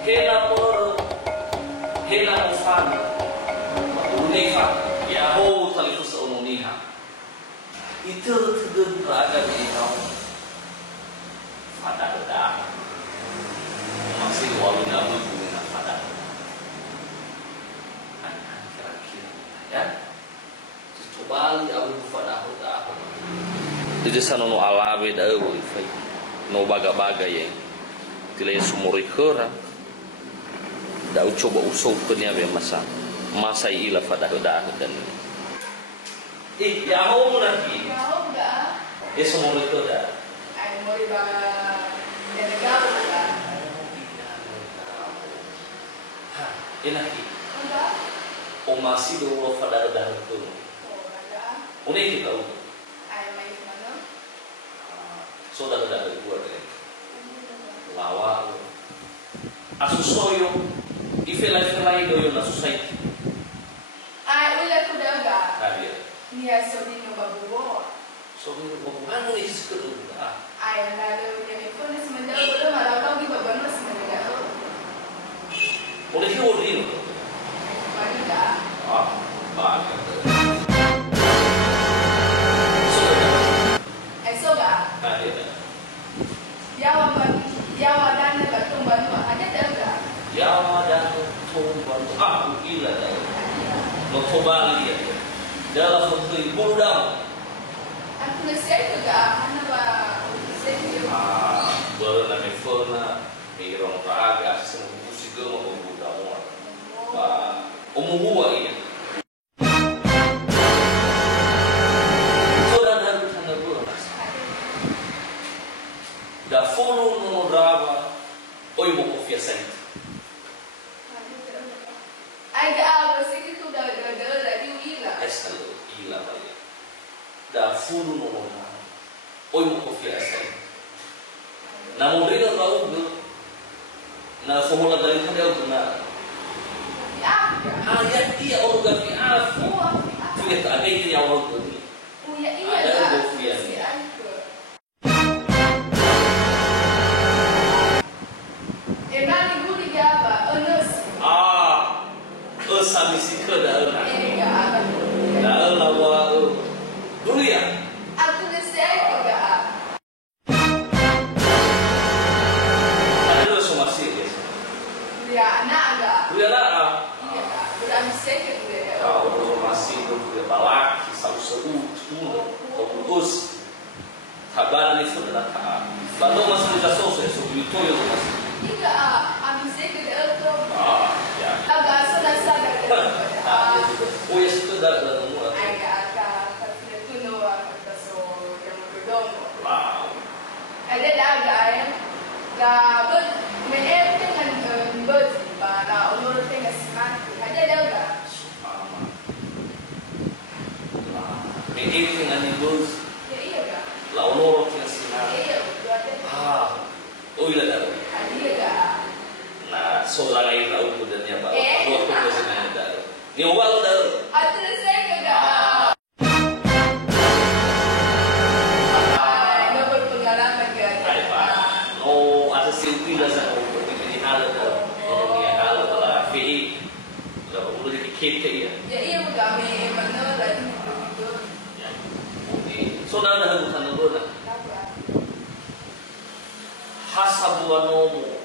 Hela por hela mufano unifa ya ho talifus uniha itu tuh berada di kau pada dah masih walau namun punya pada kira-kira ya coba lihat aku pada dah itu sana no alabe dah wifi no baga-baga ya kile sumuri khara da coba usau kenya be masa ila pada dah dan ya ho lagi ya ho dah ya sumuri itu dah ai mori ba ya negara dah ha inaki enggak o masih do pada dah itu oh ada unik kita ai mai mana saudara dah buat lawa asusoyo ifela doyo na society ai ule kudaga kabia ni asodino babuo sobi babuo ni sikuru ai nalo ni kone semenda bodo maralo gi babano semenda boleh hiyo dino marida baga soga kabia Yawa dan bertumbuh ada daga. Yawa dan tumbuh aku gila dah. Lo coba lihat dalam bentuk budam. Aku nasihat juga, mana bah nasihat. Baru nama phone, mirong raga, semua musik mau budam. Bah, umum ini. Da follow no drava oi mo confia sempre ai da você que tu da di ila esta ila vai da follow no drava oi mo confia sempre na modelo rau na formula dari kada na ya dia orang fi afu tu ya ada ini orang tu ya iya ada confia Sami sikha dah lah. Dah lah wah. Dulu ya. Aku nasihat juga. Ada semua sih. Ya anak agak. Ya lah. Iya. Berani sikit dia. Kalau masih tu dia balak, selalu sebut, fokus. Kabar ni pun dah tak. Lalu masih dah selesai. So itu yang masih. Iya. Aku sikit dia tu. Ya. Agak selesai. Oh ya itu dah semua. Agak itu no so yang berdomo. Wow. Ada yang dah menaik dengan pada umur tengah sekarang. Ada enggak? Menaik dengan bus. Ya iya enggak. Lah umur tengah sekarang. Iya. Oh iya dah. Ada enggak? Nah, soal lain tahu budanya Pak. Waktu presiden ada. Ni awal dah. Ada saya juga. Nak berpengalaman ke? No, ada silpi lah sana. Di hal dah. Orang yang hal dah. Fih. Dah boleh dikit ya. Ya iya kami mana lagi begitu. Ya. Okey. So dah bukan dulu dah. Hasabuanomu.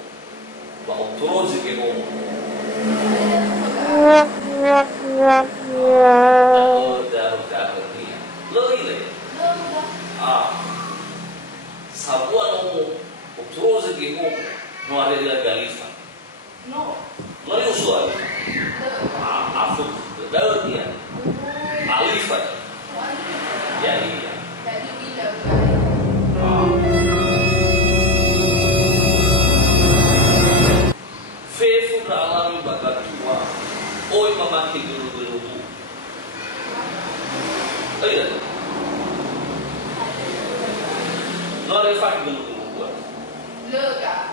Utrozi che non sabuano utrozi che non avere la galifa no non è usuale afu dia alifa jadi oi memakai dulu. Oh iya. Nore fak dulu buat. Lega.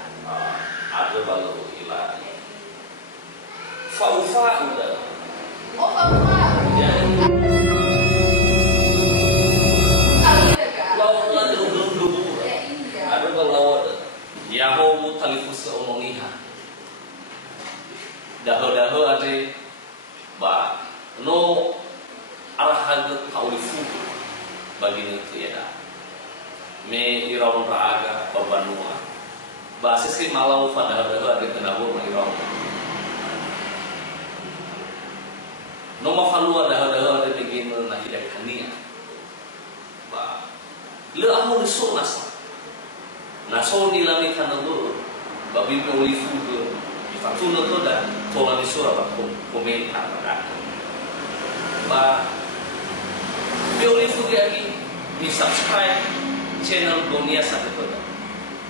Ada balu ilah. Faufa udah. Oh faufa. Ya. Lawan lagi belum. Ada balu. Ya mau mutalifus omongiha. Daho ade ba no arahan kaulifu bagi itu ya dah. Me irawan raga babanua. Basis ke malau pada daho ade kenabur irawan. No mafalua daho ade begin na hidai kania. Ba le amu riso nasa. Naso nilami kanalu babi kaulifu ke Fatuna to da tola ni sura ba komentar ba. Ba bioli fugi lagi di subscribe channel Dunia Satu to.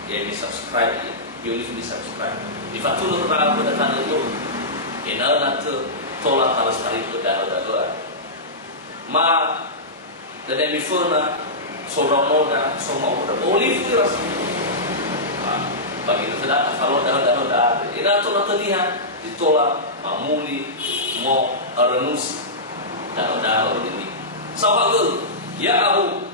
Ya di subscribe ya. Bioli fugi subscribe. Di fatuna to da pada kanal itu. Ina na to tola talas tari to da. Ma da demi fona sobra moda oli fugi ras. Bagi itu sudah kalau dah ina tola tadihan ditolak mamuli mau renus dah ini sama ya aku